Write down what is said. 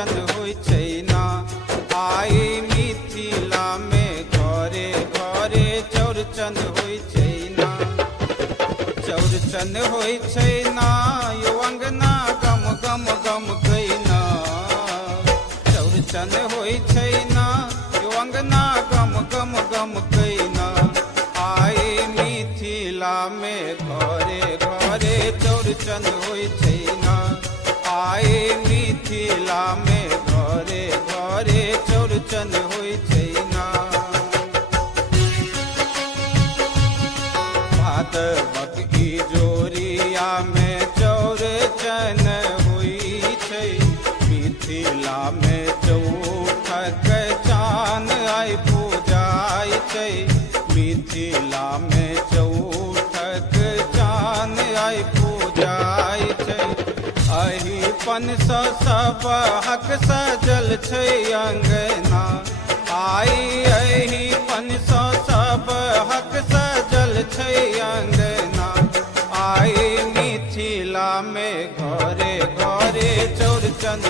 चौरचन होइ छै ना। आई मिथिला में घरे घरे चौरचन होइ छै ना। चौरचन होइ छै ना यो अंगना गम गम गम कैना। चौरचन होइ छै ना यो अंगना गम गम गम कैना। आई मिथिला में घरे घरे चौरचन होइ छै ना। आई मिथिला में घरे घरे चौरचन होइ छै ना। भादवक इजोरिया में चौरचन होइ छै। मिथिला में चौठक चान आई पूजाय छै। मिथिला में चौठक चान आई पूजाय छै। अहिपन सँ सब हक सजल छै अंगना। आई अहिपन सँ सब हक सजल छै अंगना। आई मिथिला में घरे घरे चौरचन